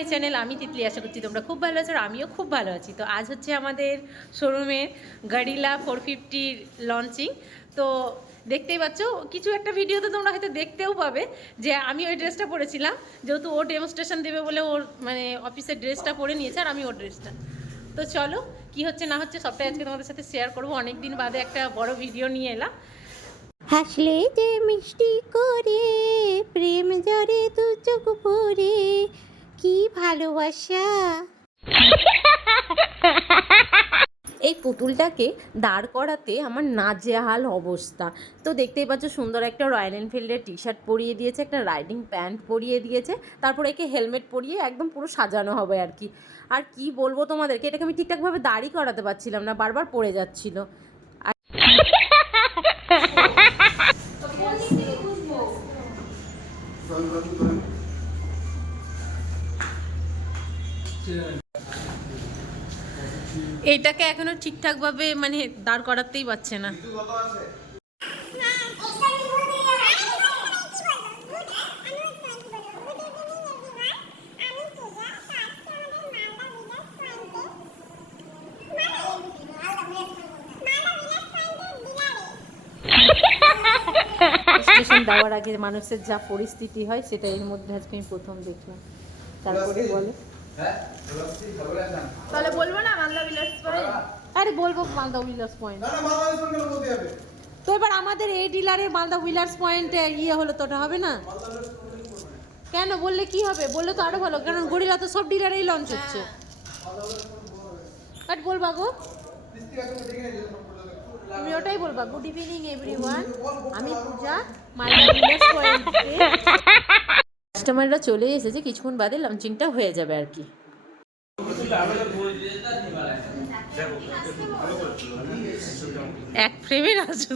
My channel. আমি তিতলি, আশা করছি তোমরা খুব ভালো আছো আর আমিও খুব ভালো আছি। তো আজ হচ্ছে আমাদের শোরুমের গাড়িলা 450 লঞ্চিং। তো দেখতেই পাচ্ছ, কিছু একটা ভিডিওতে তোমরা হয়তো দেখতেও পাবে যে আমি ওই ড্রেসটা পরেছিলাম, যেহেতু ও ডেমনস্ট্রেশন দেবে বলে ওর মানে অফিসের ড্রেসটা পরে নিয়েছে আর আমি ওর ড্রেসটা। তো চলো কি হচ্ছে না হচ্ছে সবটাই আজকে তোমাদের সাথে শেয়ার করবো। অনেকদিন বাদে একটা বড় ভিডিও নিয়ে এলাম। হাসলে যে মিষ্টি করে প্রেম জরে দু চোখ ভরে, কি ভালোবাসা। এই পুতুলটাকে দাঁড় করাতে আমার নাজেহাল অবস্থা। তো দেখতেই পাচ্ছ, সুন্দর একটা রয়্যাল এনফিল্ডের টি শার্ট পরিয়ে দিয়েছে, একটা রাইডিং প্যান্ট পরিয়ে দিয়েছে, তারপর একে হেলমেট পরিয়ে একদম পুরো সাজানো হবে আর কি। আর কি বলবো তোমাদেরকে, এটাকে আমি ঠিকঠাকভাবে দাড়ি করাতে পারছিলাম না, বারবার পড়ে যাচ্ছিল। এইটাকে এখনো ঠিকঠাকভাবে মানে দাঁড় করাতেই পারছে না। স্টেশন দেওয়ার আগে মানুষের যা পরিস্থিতি হয় সেটা এর মধ্যে আজকে আমি প্রথম দেখলাম। তারপরে বলে তাহলে বলবো না মালদা বিলাস পয়েন্ট? আরে বলবো মালদা হুইলার্স পয়েন্ট। তো এবার আমাদের এই ডিলারে মালদা হুইলার্স পয়েন্টে ইয়ে হলো তো ওটা হবে না কেন? বললে কি হবে? বললে তো আরো ভালো, কারণ গরিলা তো সব ডিলারেই লঞ্চ হচ্ছে। বাট বলবা গো, তুমি ওটাই বলবা। গুড ইভিনিং এভরিওয়ান, আমি পূজা, মালদা হুইলার্স পয়েন্টে। কাস্টমাররা চলে এসেছে, কিছুক্ষণ বাদে লঞ্চিংটা হয়ে যাবে আর কি। এক ফ্রেমের আছে।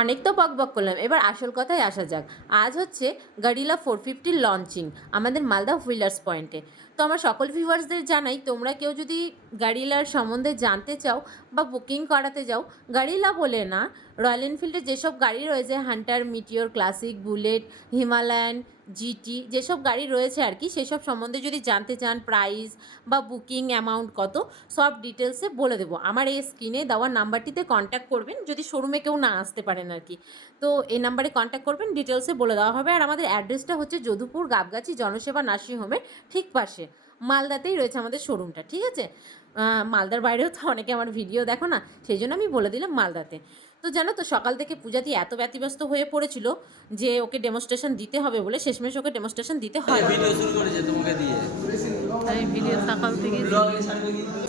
অনেক তো বক বক করলাম, এবার আসল কথায় আসা যাক। আজ হচ্ছে গাড়িলা 450 লঞ্চিং আমাদের মালদা হুইলার্স পয়েন্টে। তো আমার সকল ভিউয়ার্সদের জানাই, তোমরা কেউ যদি গাড়িলার সম্বন্ধে জানতে চাও বা বুকিং করাতে যাও, গাড়িলা বলে না, রয়্যাল এনফিল্ডের যেসব গাড়ি রয়েছে, Hunter, meteor, classic, bullet, Himalayan, GT, যেসব গাড়ি রয়েছে আর কি, সেসব সম্বন্ধে যদি জানতে চান, প্রাইস বা বুকিং অ্যামাউন্ট কত, সব ডিটেলসে বলে দেবো। আমার এই স্ক্রিনে দেওয়া নাম্বারটিতে কন্ট্যাক্ট করবেন যদি শোরুমে কেউ না আসতে পারেন আর কি। তো এই নাম্বারে কন্ট্যাক্ট করবেন, ডিটেলসে বলে দেওয়া হবে। আর আমাদের অ্যাড্রেসটা হচ্ছে যদুপুর গাবগাছি জনসেবা নার্সিং হোমের ঠিক পাশে, মালদাতেই রয়েছে আমাদের শোরুমটা, ঠিক আছে? মালদার বাইরেও তো অনেকে আমার ভিডিও দেখো না, সেই জন্য আমি বলে দিলাম মালদাতে। তো জানো তো, সকাল থেকে পূজাদি এত ব্যতিব্যস্ত হয়ে পড়েছিল যে ওকে ডেমনস্ট্রেশন দিতে হবে বলে শেষমেশ ওকে ডেমনস্ট্রেশন দিতে হয়। ভিডিও শুরু করেছে তোমাকে দিয়ে, আমি ভিডিও সকাল থেকে ব্লগে ছাড়বে কিন্তু।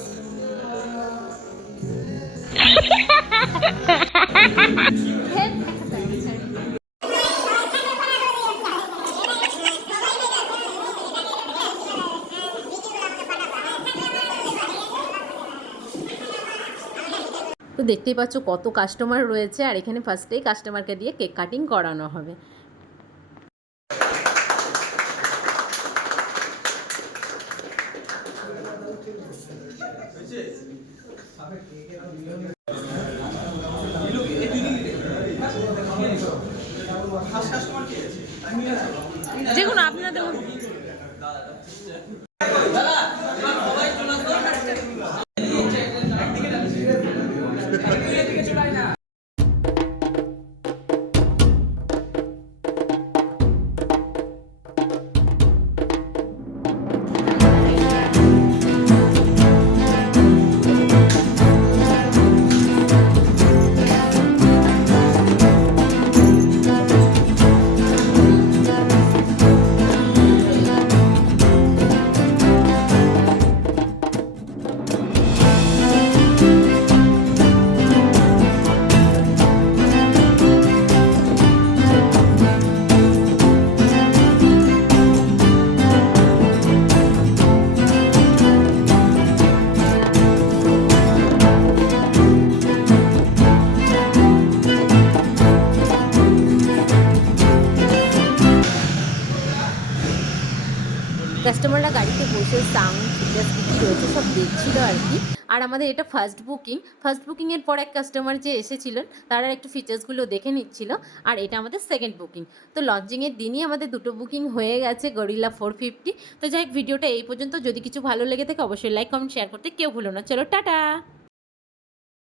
তো দেখতেই পাচ্ছ কত কাস্টমার রয়েছে, আর এখানে ফার্স্টেই কাস্টমারকে দিয়ে কেক কাটিং করানো হবে। যেগুলো আপনাদের ফিচার্স সাউন্ড ফিচার্স কী কী রয়েছে সব দেখছিল আর কি। আর আমাদের এটা ফার্স্ট বুকিংয়ের পর এক কাস্টমার যে এসেছিলেন তারা একটু ফিচার্সগুলো দেখে নিচ্ছিল। আর এটা আমাদের সেকেন্ড বুকিং। তো লঞ্চিংয়ের দিনই আমাদের দুটো বুকিং হয়ে গেছে গরিলা 450। তো যাই হোক, ভিডিওটা এই পর্যন্ত। যদি কিছু ভালো লেগে থাকে অবশ্যই লাইক কমেন্ট শেয়ার করতে কেউ ভুলো না। চলো টাটা।